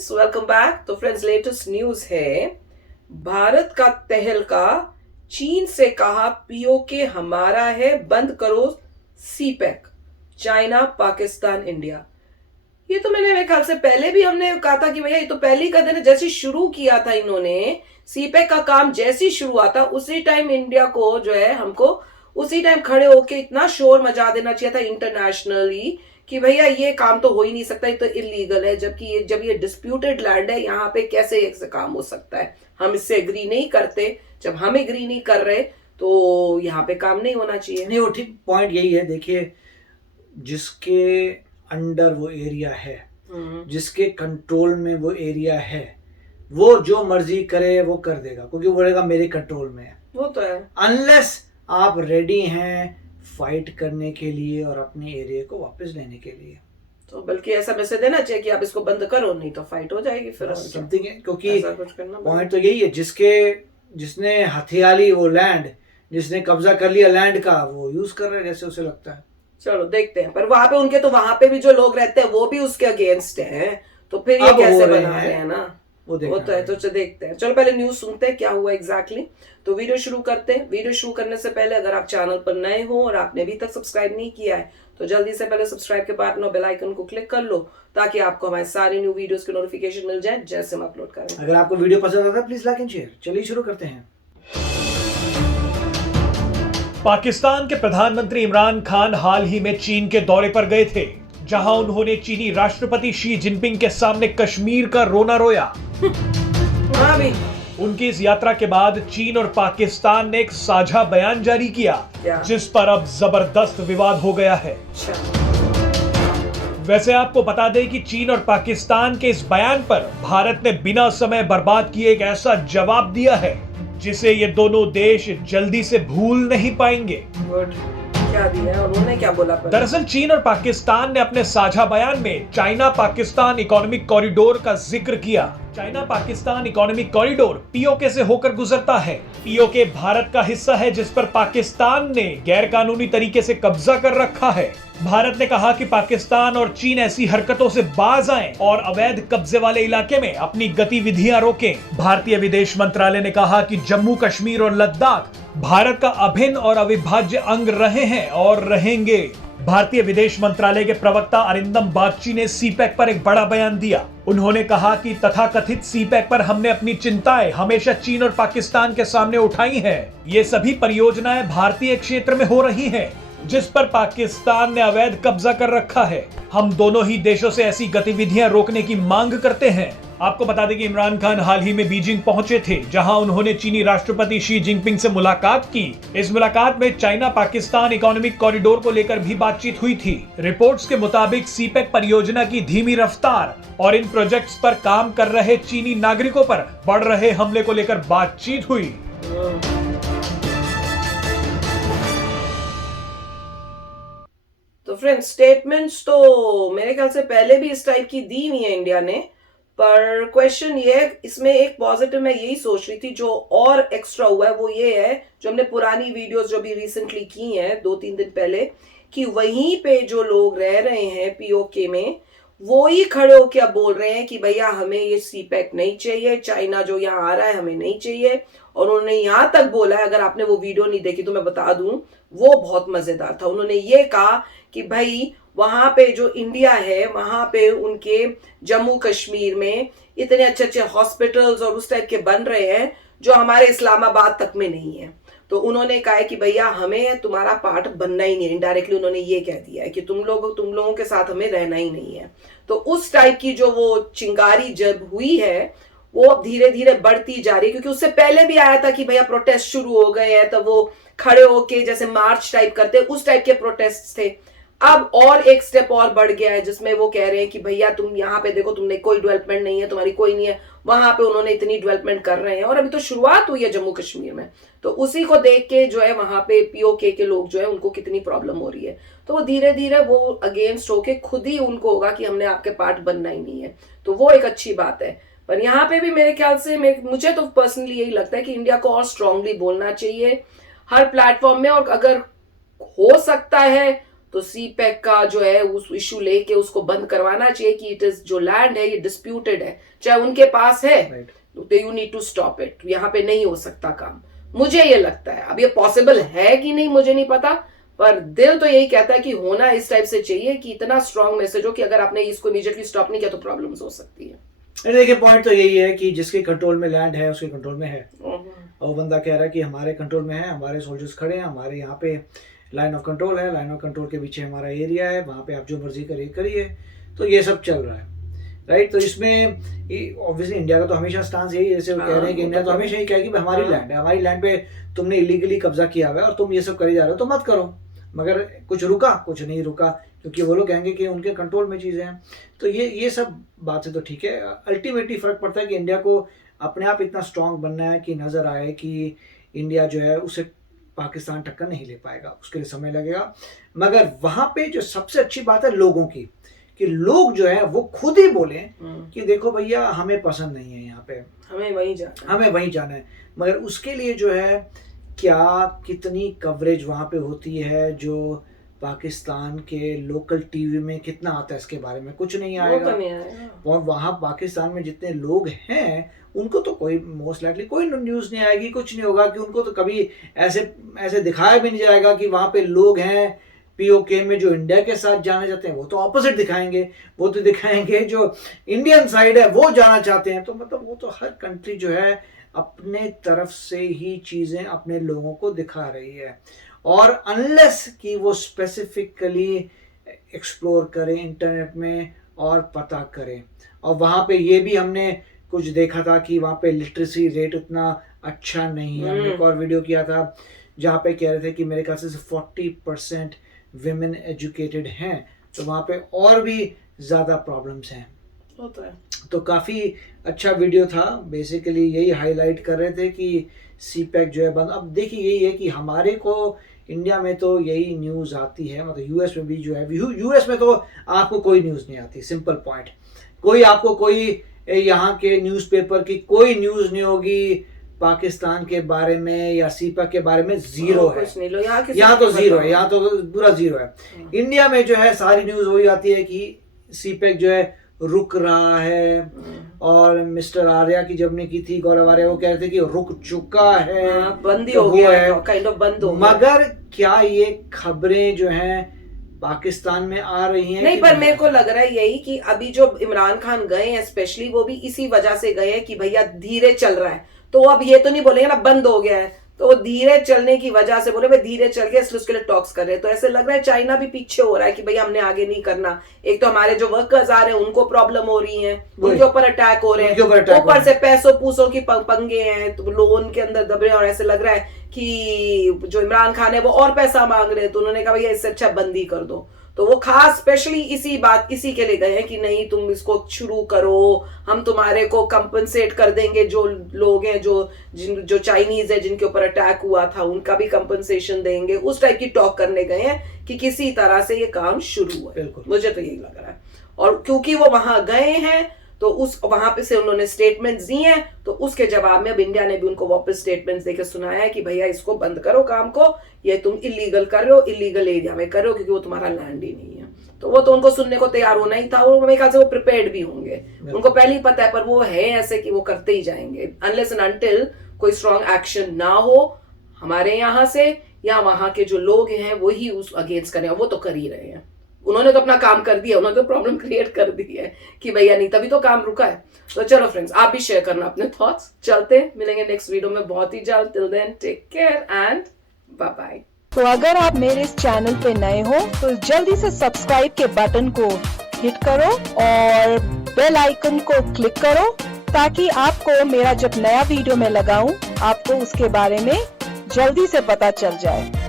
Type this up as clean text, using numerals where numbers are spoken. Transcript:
Friends, welcome back. तो friends, latest news है, भारत का तहलका, चीन से कहा पीओके हमारा है, बंद करो सीपैक। China, Pakistan, India. ये तो मेरे ख्याल से पहले भी हमने कहा था कि भैया ये तो पहले ही का दिन है। जैसे शुरू किया था इन्होंने सीपैक का काम, जैसी शुरू हुआ था उसी टाइम इंडिया को जो है, हमको उसी टाइम खड़े होके इतना शोर मचा देना चाहिए था इंटरनेशनली कि भैया ये काम तो हो ही नहीं सकता, ये तो इलीगल है। जबकि ये जब ये डिस्प्यूटेड लैंड है, यहाँ पे कैसे ऐसे काम हो सकता है? हम इससे एग्री नहीं करते। जब हम एग्री नहीं कर रहे तो यहाँ पे काम नहीं होना चाहिए। नहीं, वो ठीक पॉइंट यही है। देखिए, जिसके अंडर वो एरिया है, जिसके कंट्रोल में वो एरिया है, वो जो मर्जी करे वो कर देगा, क्योंकि वो बोलेगा मेरे कंट्रोल में है। वो तो है। अनलेस आप रेडी हैं फाइट करने के लिए और अपने एरिया को वापस लेने के लिए, तो बल्कि ऐसा मैसेज देना चाहिए कि आप इसको बंद करो, नहीं तो फाइट हो जाएगी फिर समथिंग है। क्योंकि कुछ करना पॉइंट तो यही है, जिसने हथियाली वो लैंड, जिसने कब्जा कर लिया लैंड का, वो यूज कर रहा है जैसे उसे लगता है। चलो देखते हैं। पर वहां पे उनके, तो वहां पे भी जो लोग रहते हैं वो भी उसके अगेंस्ट हैं, तो फिर ये कैसे बना रहे हैं ना? वो तो है। तो देखते हैं। चलो पहले न्यूज सुनते हैं क्या हुआ एग्जैक्टली। तो वीडियो शुरू करते हैं। वीडियो शुरू करने से पहले अगर आप चैनल पर नए हो और आपने अभी तक सब्सक्राइब नहीं किया है तो जल्दी से पहले सब्सक्राइब के बाद बेल आइकन को क्लिक कर लो, ताकि आपको हमारे सारी न्यू वीडियोस की नोटिफिकेशन मिल जाए जैसे हम अपलोड करें। अगर आपको वीडियो पसंद आता है प्लीज लाइक एंड शेयर। चलिए शुरू करते हैं। पाकिस्तान के प्रधानमंत्री इमरान खान हाल ही में चीन के दौरे पर गए थे, जहां उन्होंने चीनी राष्ट्रपति शी जिनपिंग के सामने कश्मीर का रोना रोया। उनकी इस यात्रा के बाद चीन और पाकिस्तान ने एक साझा बयान जारी किया, जिस पर अब जबरदस्त विवाद हो गया है। वैसे आपको बता दें कि चीन और पाकिस्तान के इस बयान पर भारत ने बिना समय बर्बाद किए एक ऐसा जवाब दिया है जिसे ये दोनों देश जल्दी से भूल नहीं पाएंगे। क्या दिया है? उन्होंने क्या बोला? दरअसल चीन और पाकिस्तान ने अपने साझा बयान में चाइना पाकिस्तान इकोनॉमिक कॉरिडोर का जिक्र किया। China Pakistan economic corridor PoK से होकर गुजरता है। पीओके भारत का हिस्सा है, जिस पर पाकिस्तान ने गैरकानूनी तरीके से कब्जा कर रखा है। भारत ने कहा कि पाकिस्तान और चीन ऐसी हरकतों से बाज आएं और अवैध कब्जे वाले इलाके में अपनी गतिविधियां रोकें। भारतीय विदेश मंत्रालय ने कहा कि जम्मू कश्मीर और लद्दाख भारत का अभिन्न और अविभाज्य अंग रहे हैं और रहेंगे। भारतीय विदेश मंत्रालय के प्रवक्ता अरिंदम बागची ने सीपैक पर एक बड़ा बयान दिया। उन्होंने कहा कि तथाकथित सीपैक पर हमने अपनी चिंताएं हमेशा चीन और पाकिस्तान के सामने उठाई हैं। ये सभी परियोजनाएं भारतीय क्षेत्र में हो रही हैं, जिस पर पाकिस्तान ने अवैध कब्जा कर रखा है। हम दोनों ही देशों से ऐसी गतिविधियां रोकने की मांग करते हैं। आपको बता दें कि इमरान खान हाल ही में बीजिंग पहुंचे थे, जहां उन्होंने चीनी राष्ट्रपति शी जिनपिंग से मुलाकात की। इस मुलाकात में चाइना पाकिस्तान इकोनॉमिक कॉरिडोर को लेकर भी बातचीत हुई थी। रिपोर्ट्स के मुताबिक सीपैक परियोजना की धीमी रफ्तार और इन प्रोजेक्ट्स पर काम कर रहे चीनी नागरिकों पर बढ़ रहे हमले को लेकर बातचीत हुई। तो फ्रेंड्स, स्टेटमेंट्स तो मेरे ख्याल से पहले भी इस टाइप की दी नहीं है इंडिया ने। पर क्वेश्चन ये है, इसमें एक पॉजिटिव मैं यही सोच रही थी जो और एक्स्ट्रा हुआ है वो ये है, जो हमने पुरानी वीडियोस जो भी रिसेंटली की हैं 2-3 दिन पहले, कि वहीं पे जो लोग रह रहे हैं पीओके में, वो ही खड़े होकर अब बोल रहे हैं कि भैया हमें ये सीपैक नहीं चाहिए, चाइना जो यहाँ आ रहा है हमें नहीं चाहिए। और उन्होंने यहां तक बोला है, अगर आपने वो वीडियो नहीं देखी तो मैं बता दूं, वो बहुत मजेदार था। उन्होंने ये कहा कि भाई वहां पे जो इंडिया है, वहां पे उनके जम्मू कश्मीर में इतने अच्छे अच्छे हॉस्पिटल्स और उस टाइप के बन रहे हैं जो हमारे इस्लामाबाद तक में नहीं है। तो उन्होंने कहा है कि भैया हमें तुम्हारा पार्ट बनना ही नहीं है। इनडायरेक्टली उन्होंने ये कह दिया है कि तुम लोगों के साथ हमें रहना ही नहीं है। तो उस टाइप की जो वो चिंगारी जब हुई है, वो अब धीरे धीरे बढ़ती जा रही है। क्योंकि उससे पहले भी आया था कि भैया प्रोटेस्ट शुरू हो गए हैं, तो वो खड़े होके जैसे मार्च टाइप करते, उस टाइप के प्रोटेस्ट थे। अब और एक स्टेप और बढ़ गया है, जिसमें वो कह रहे हैं कि भैया तुम यहाँ पे देखो, तुमने कोई डेवलपमेंट नहीं है, तुम्हारी कोई नहीं है। वहां पे उन्होंने इतनी डेवलपमेंट कर रहे हैं और अभी तो शुरुआत हुई है जम्मू कश्मीर में। तो उसी को देख के जो है वहां पे पीओके के लोग जो है उनको कितनी प्रॉब्लम हो रही है। तो वो धीरे धीरे वो अगेंस्ट होके खुद ही उनको होगा कि हमने आपके पार्ट बनना ही नहीं है। तो वो एक अच्छी बात है। पर यहाँ पे भी मेरे ख्याल से मुझे तो पर्सनली यही लगता है कि इंडिया को और स्ट्रांगली बोलना चाहिए हर प्लेटफॉर्म में। और अगर हो सकता है तो सीपैक का जो है उस इशू लेके उसको बंद करवाना चाहिए कि इट इज जो लैंड है ये डिस्प्यूटेड है, चाहे उनके पास है, तो you need to stop it, यहाँ पे नहीं हो सकता काम, मुझे ये लगता है। अब ये पॉसिबल है कि नहीं मुझे नहीं पता, पर दिल तो यही कहता है कि होना इस टाइप से चाहिए कि इतना स्ट्रांग मैसेज हो कि अगर आपने इसको इमीडिएटली स्टॉप नहीं किया तो प्रॉब्लम्स हो सकती है। देखिए पॉइंट तो यही है कि जिसके कंट्रोल में लैंड है उसके कंट्रोल में है, और बंदा कह रहा है कि हमारे कंट्रोल में है, हमारे सोल्जर्स खड़े हैं, हमारे यहाँ पे लाइन ऑफ कंट्रोल है, लाइन ऑफ कंट्रोल के पीछे हमारा एरिया है, वहाँ पे आप जो मर्जी करिए, तो ये सब चल रहा है, राइट। तो इसमें ऑब्वियसली इंडिया का तो हमेशा स्टांस यही है, जैसे वो कह रहे हैं कि इंडिया तो हमेशा ही कहेगी हमारी लैंड है, हमारी लैंड पे तुमने इलीगली कब्जा किया हुआ है और तुम ये सब करे जा रहे हो तो मत करो, मगर कुछ रुका, कुछ नहीं रुका, क्योंकि वो लोग कहेंगे कि उनके कंट्रोल में चीज़ें हैं। तो ये सब बात से तो ठीक है, अल्टीमेटली फ़र्क पड़ता है कि इंडिया को अपने आप इतना स्ट्रांग बनना है कि नज़र आए कि इंडिया जो है उसे पाकिस्तान टक्कर नहीं ले पाएगा, उसके लिए समय लगेगा। मगर वहाँ पे जो सबसे अच्छी बात है लोगों की, कि लोग जो है वो खुद ही बोलें कि देखो भैया हमें पसंद नहीं है यहाँ पे, हमें वहीं जाना है। मगर उसके लिए जो है क्या कितनी कवरेज वहाँ पे होती है, जो पाकिस्तान के लोकल टीवी में कितना आता है इसके बारे में कुछ नहीं आएगा, और वहाँ पाकिस्तान में जितने लोग हैं उनको तो कोई मोस्ट लाइकली कोई न्यूज़ नहीं आएगी, कुछ नहीं होगा, कि उनको तो कभी ऐसे दिखाया भी नहीं जाएगा कि वहाँ पे लोग हैं पीओके में जो इंडिया के साथ जाना चाहते हैं, वो तो ऑपोजिट दिखाएंगे, वो तो दिखाएंगे जो इंडियन साइड है वो जाना चाहते हैं। तो मतलब वो तो हर कंट्री जो है अपने तरफ से ही चीज़ें अपने लोगों को दिखा रही है, और अनलेस कि वो स्पेसिफिकली एक्सप्लोर करें इंटरनेट में और पता करें। और वहाँ पे ये भी हमने कुछ देखा था कि वहाँ पे लिटरेसी रेट उतना अच्छा नहीं है। हमने एक और वीडियो किया था जहाँ पे कह रहे थे कि मेरे ख्याल से 40% विमेन एजुकेटेड हैं, तो वहाँ पे और भी ज़्यादा प्रॉब्लम्स हैं। तो काफ़ी अच्छा वीडियो था, बेसिकली यही हाईलाइट कर रहे थे कि सीपैक जो है बंद। अब देखिए यही है कि हमारे को इंडिया में तो यही न्यूज़ आती है, मतलब यूएस में भी जो है, यूएस में तो आपको कोई न्यूज़ नहीं आती, सिंपल पॉइंट। कोई आपको कोई यहाँ के न्यूज़पेपर की कोई न्यूज़ नहीं होगी पाकिस्तान के बारे में या सीपैक के बारे में, जीरो है। यहाँ तो जीरो है, यहाँ तो पूरा जीरो है। इंडिया में जो है सारी न्यूज़ वही आती है कि सीपैक जो है रुक रहा है, और मिस्टर आर्या की जब ने की थी, गौरव आर्या, वो कह रहे थे कि रुक चुका है, बंद ही हो गया है, काइंड ऑफ बंद हो गया। मगर क्या ये खबरें जो हैं पाकिस्तान में आ रही हैं? नहीं, पर मेरे को लग रहा है यही कि अभी जो इमरान खान गए हैं स्पेशली, वो भी इसी वजह से गए हैं कि भैया धीरे चल रहा है, तो अब ये तो नहीं बोलेंगे ना बंद हो गया है, तो वो धीरे चलने की वजह से बोले भाई धीरे चल गया, इसलिए उसके लिए टॉक्स कर रहे हैं। तो ऐसे लग रहा है चाइना भी पीछे हो रहा है कि भैया हमने आगे नहीं करना। एक तो हमारे जो वर्कर्स आ रहे हैं उनको प्रॉब्लम हो रही है, उनके ऊपर अटैक हो रहे हैं, ऊपर से पैसों पूसों की पंगे हैं, तो लोन के अंदर दब रहे हैं, और ऐसे लग रहा है कि जो इमरान खान है वो और पैसा मांग रहे हैं, तो उन्होंने कहा भैया इससे अच्छा बंदी कर दो। तो वो खास स्पेशली इसी के लिए गए हैं कि नहीं तुम इसको शुरू करो, हम तुम्हारे को कंपनसेट कर देंगे, जो लोग हैं जो चाइनीज है जिनके ऊपर अटैक हुआ था उनका भी कंपनसेशन देंगे, उस टाइप की टॉक करने गए हैं कि किसी तरह से ये काम शुरू हुआ। मुझे तो यही लग रहा है, और क्योंकि वो वहां गए हैं तो वहां पे से उन्होंने स्टेटमेंट्स दी हैं, तो उसके जवाब में अब इंडिया ने भी उनको वापस स्टेटमेंट्स देकर सुनाया है कि भैया इसको बंद करो काम को, ये तुम इलीगल कर रहे हो, इलीगल एरिया में कर रहे हो, क्योंकि वो तुम्हारा लैंड ही नहीं है। तो वो तो उनको सुनने को तैयार होना ही था, और मेरे ख्याल से वो प्रिपेयर्ड भी होंगे, उनको पहले ही पता है, पर वो है ऐसे कि वो करते ही जाएंगे अनलेस एंड अनटिल कोई स्ट्रॉन्ग एक्शन ना हो हमारे यहाँ से, या वहां के जो लोग हैं वही उस अगेंस्ट करें, वो तो कर ही रहे हैं। उन्होंने तो अपना काम कर दिया, उन्होंने तो प्रॉब्लम क्रिएट कर दी है कि भैया नहीं, तभी तो काम रुका है। तो चलो फ्रेंड्स, आप भी शेयर करना अपने थॉट्स। चलते मिलेंगे नेक्स्ट वीडियो में बहुत ही जल्द। Till then take care and bye bye. तो अगर आप मेरे इस चैनल पे नए हो तो जल्दी से सब्सक्राइब के बटन को हिट करो और बेल आइकन को क्लिक करो, ताकि आपको मेरा जब नया वीडियो मैं लगाऊं आपको उसके बारे में जल्दी से पता चल जाए।